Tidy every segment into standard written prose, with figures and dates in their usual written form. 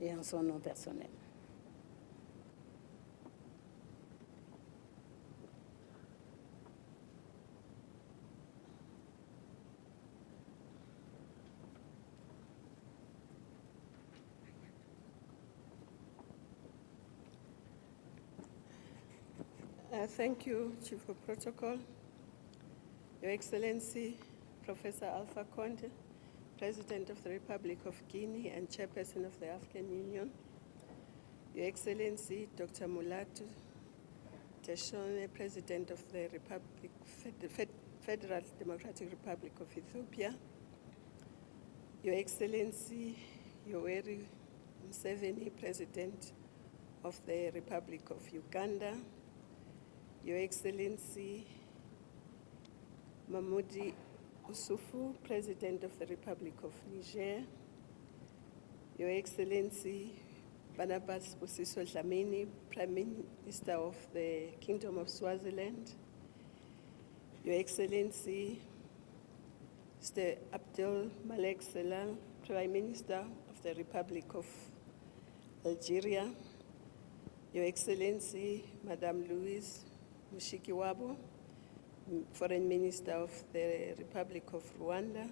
et en son nom personnel. Thank you, Chief of Protocol, Your Excellency, Professor Alpha Conde, President of the Republic of Guinea and Chairperson of the African Union, Your Excellency, Dr. Mulatu Teshone, President of the Federal Democratic Republic of Ethiopia, Your Excellency, Yoweri Museveni, President of the Republic of Uganda, Your Excellency, Mahmoudi Usufu, President of the Republic of Niger, Your Excellency, Barnabas Bosiso Dlamini, Prime Minister of the Kingdom of Swaziland, Your Excellency, Mr. Abdel Malek Selal, Prime Minister of the Republic of Algeria, Your Excellency, Madame Louise Mushikiwabo, Foreign Minister of the Republic of Rwanda,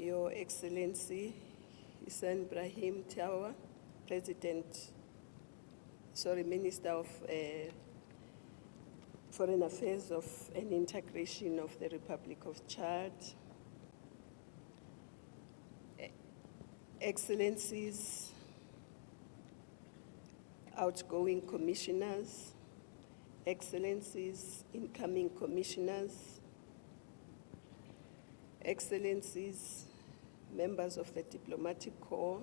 Your Excellency, Hussein Brahim Tiawa, Minister of Foreign Affairs of and Integration of the Republic of Chad, Excellencies, outgoing commissioners, Excellencies, incoming commissioners, Excellencies, members of the Diplomatic Corps,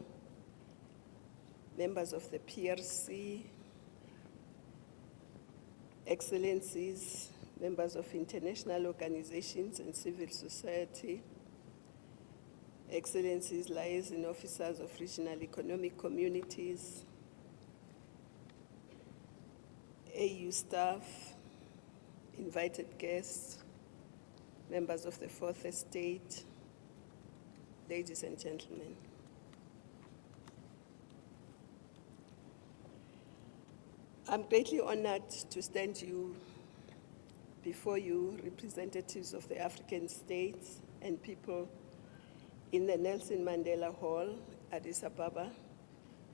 members of the PRC, Excellencies, members of international organizations and civil society, Excellencies, liaison officers of regional economic communities, AU staff, invited guests, members of the Fourth Estate, ladies and gentlemen. I'm greatly honored to stand before you, representatives of the African states and people in the Nelson Mandela Hall, Addis Ababa,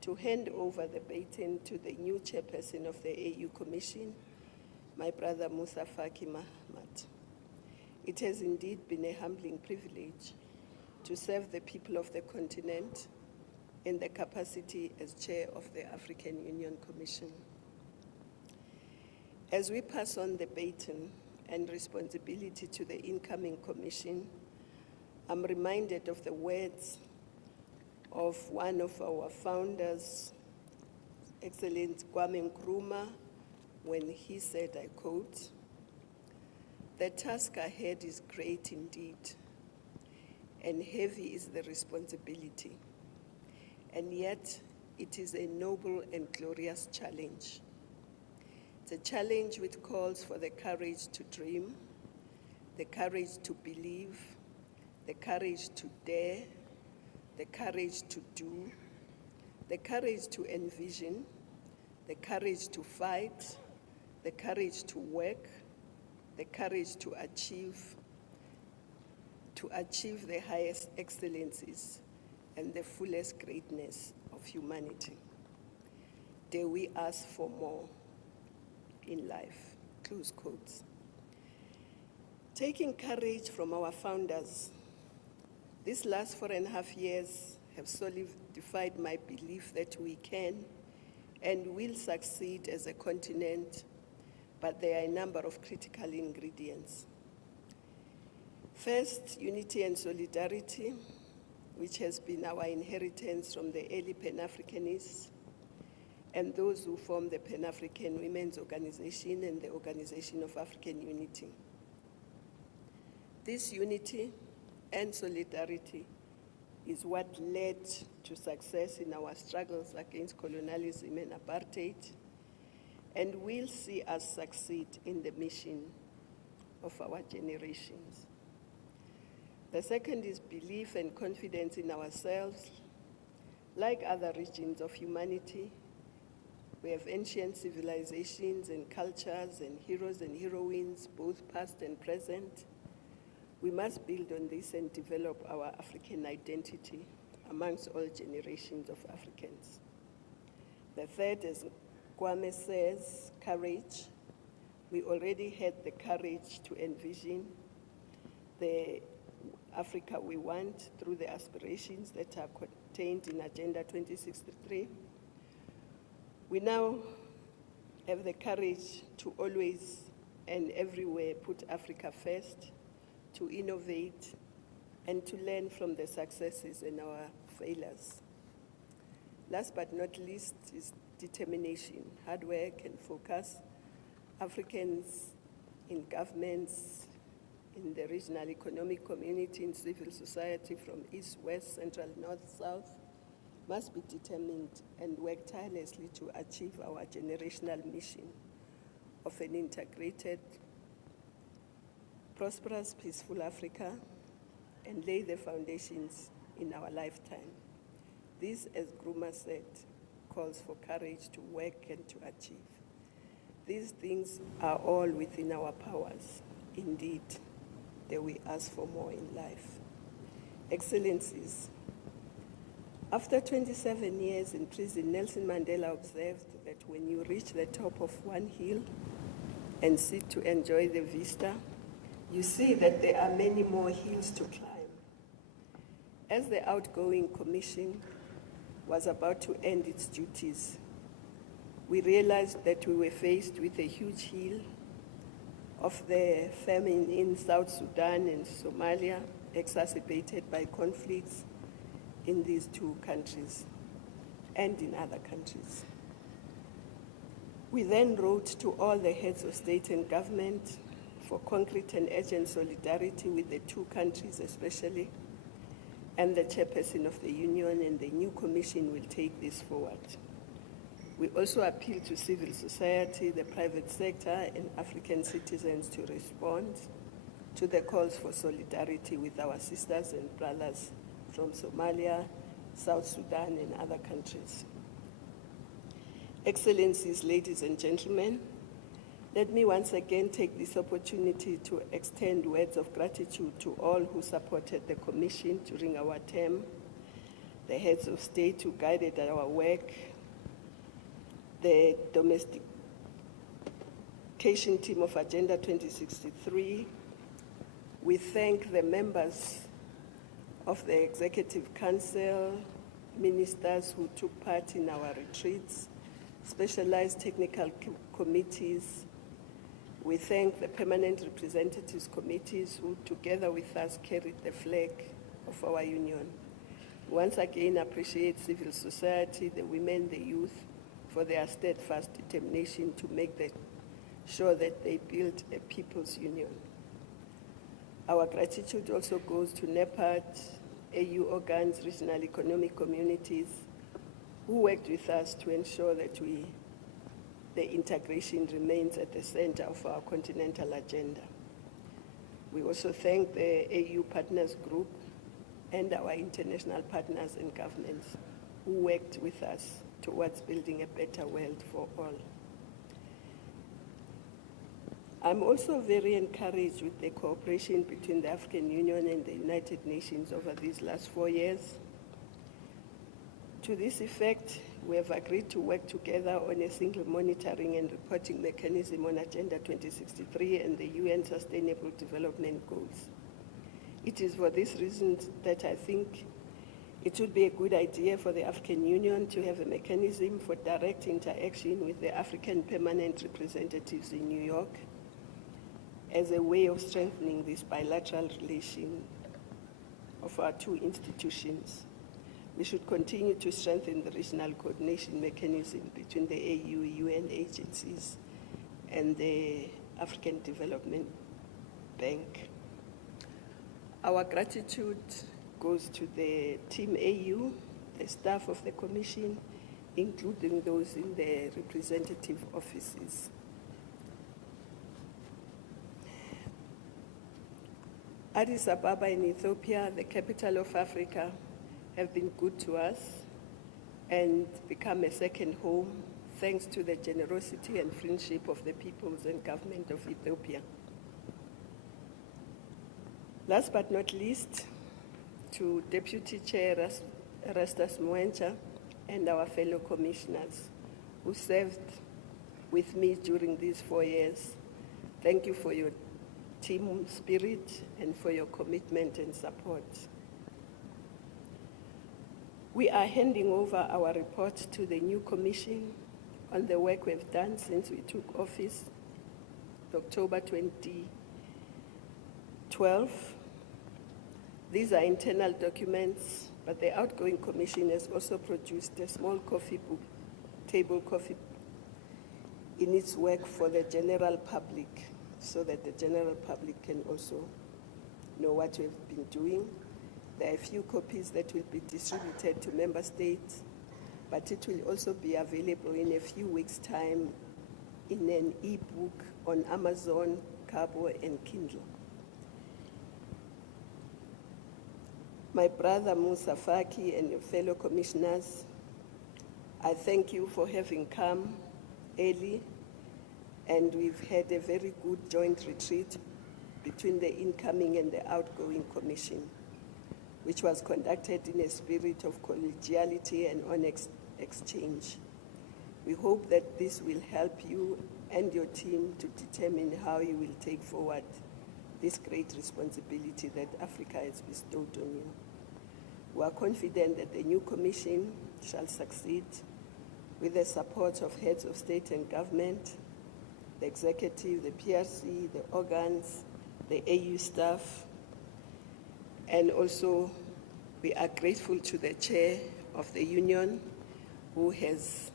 to hand over the baton to the new chairperson of the AU Commission, my brother Musa Faki Mahamat. It has indeed been a humbling privilege to serve the people of the continent in the capacity as chair of the African Union Commission. As we pass on the baton and responsibility to the incoming commission, I'm reminded of the words of one of our founders, Excellent Kwame Nkrumah, when he said, I quote, "The task ahead is great indeed, and heavy is the responsibility, and yet it is a noble and glorious challenge. It's a challenge which calls for the courage to dream, the courage to believe, the courage to dare, the courage to do, the courage to envision, the courage to fight, the courage to work, the courage to achieve the highest excellencies and the fullest greatness of humanity. Dare we ask for more in life," close quotes. Taking courage from our founders, these last 4.5 years have solidified my belief that we can and will succeed as a continent, but there are a number of critical ingredients. First, unity and solidarity, which has been our inheritance from the early Pan-Africanists and those who formed the Pan-African Women's Organization and the Organization of African Unity. This unity and solidarity is what led to success in our struggles against colonialism and apartheid, and will see us succeed in the mission of our generations. The second is belief and confidence in ourselves, Like other regions of humanity, we have ancient civilizations and cultures and heroes and heroines, both past and present. We must build on this and develop our African identity amongst all generations of Africans. The third, as Kwame says, courage. We already had the courage to envision the Africa we want through the aspirations that are contained in Agenda 2063. We now have the courage to always and everywhere put Africa first, to innovate, and to learn from the successes and our failures. Last but not least is determination, hard work and focus. Africans in governments, in the regional economic community, in civil society from east, west, central, north, south, must be determined and work tirelessly to achieve our generational mission of an integrated, prosperous, peaceful Africa and lay the foundations in our lifetime. This, as Gruma said, calls for courage to work and to achieve. These things are all within our powers. Indeed, that we ask for more in life. Excellencies, after 27 years in prison, Nelson Mandela observed that when you reach the top of one hill and sit to enjoy the vista, you see that there are many more hills to climb. As the Outgoing Commission was about to end its duties, we realized that we were faced with a huge hill of the famine in South Sudan and Somalia, exacerbated by conflicts in these two countries and in other countries. We then wrote to all the heads of state and government for concrete and urgent solidarity with the two countries especially, and the chairperson of the union and the new commission will take this forward. We also appeal to civil society, the private sector, and African citizens to respond to the calls for solidarity with our sisters and brothers from Somalia, South Sudan, and other countries. Excellencies, ladies and gentlemen, let me once again take this opportunity to extend words of gratitude to all who supported the Commission during our term, the heads of state who guided our work, the domestication team of Agenda 2063. We thank the members of the Executive Council, ministers who took part in our retreats, specialized technical committees. We thank the permanent representatives committees who together with us carried the flag of our union. Once again, appreciate civil society, the women, the youth, for their steadfast determination to make sure that they build a people's union. Our gratitude also goes to NEPAD, AU organs, regional economic communities, who worked with us to ensure that the integration remains at the center of our continental agenda. We also thank the AU Partners Group and our international partners and governments who worked with us towards building a better world for all. I'm also very encouraged with the cooperation between the African Union and the United Nations over these last 4 years. To this effect, we have agreed to work together on a single monitoring and reporting mechanism on Agenda 2063 and the UN Sustainable Development Goals. It is for this reason that I think it would be a good idea for the African Union to have a mechanism for direct interaction with the African permanent representatives in New York as a way of strengthening this bilateral relation of our two institutions. We should continue to strengthen the regional coordination mechanism between the AU, UN agencies, and the African Development Bank. Our gratitude goes to the Team AU, the staff of the Commission, including those in the representative offices. Addis Ababa in Ethiopia, the capital of Africa, have been good to us. and become a second home, thanks to the generosity and friendship of the peoples and government of Ethiopia. Last but not least, to Deputy Chair Erastus Mwencha and our fellow commissioners who served with me during these 4 years. Thank you for your team spirit and for your commitment and support. We are handing over our report to the new commission on the work we've done since we took office, October 2012. These are internal documents, but the Outgoing Commission has also produced a small table coffee in its work for the general public, so that the general public can also know what we've been doing. There are a few copies that will be distributed to member states, but it will also be available in a few weeks' time in an e-book on Amazon, Kobo, and Kindle. My brother Musa Faki and your fellow commissioners, I thank you for having come early, and we've had a very good joint retreat between the incoming and the outgoing commission, which was conducted in a spirit of collegiality and honest exchange. We hope that this will help you and your team to determine how you will take forward this great responsibility that Africa has bestowed on you. We are confident that the new commission shall succeed with the support of heads of state and government, the executive, the PRC, the organs, the AU staff, and also we are grateful to the chair of the union who has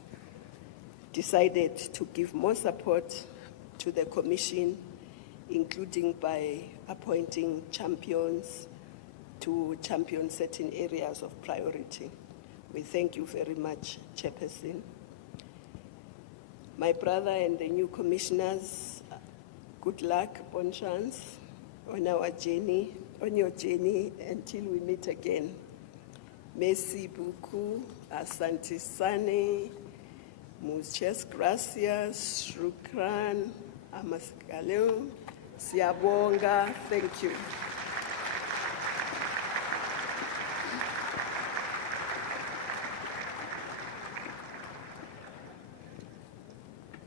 decided to give more support to the commission, including by appointing champions to champion certain areas of priority. We thank you very much, Chairperson. My brother and the new commissioners, good luck, bon chance on our journey, on your journey until we meet again. Merci beaucoup, asante sane, muchas gracias, shukran, amaskaleon, siyabonga, thank you.